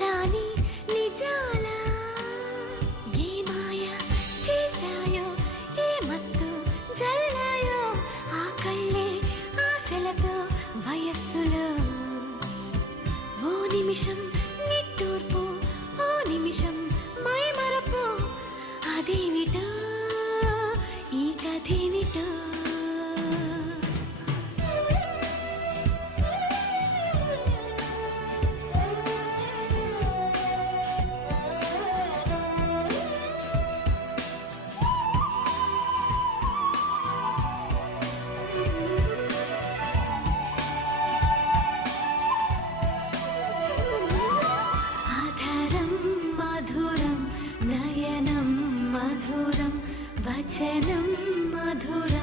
రాని నిజాల? ఏ మాయ చేశాయో ఏ మత్తు జల్లాయో ఆ కళ్ళే ఆశలతో వయస్సులో. ఓ నిమిషం నిట్టూర్పు ఓ నిమిషం మైమరపు అదేమిటో ఈ కథేమిటో? वचनं मधुर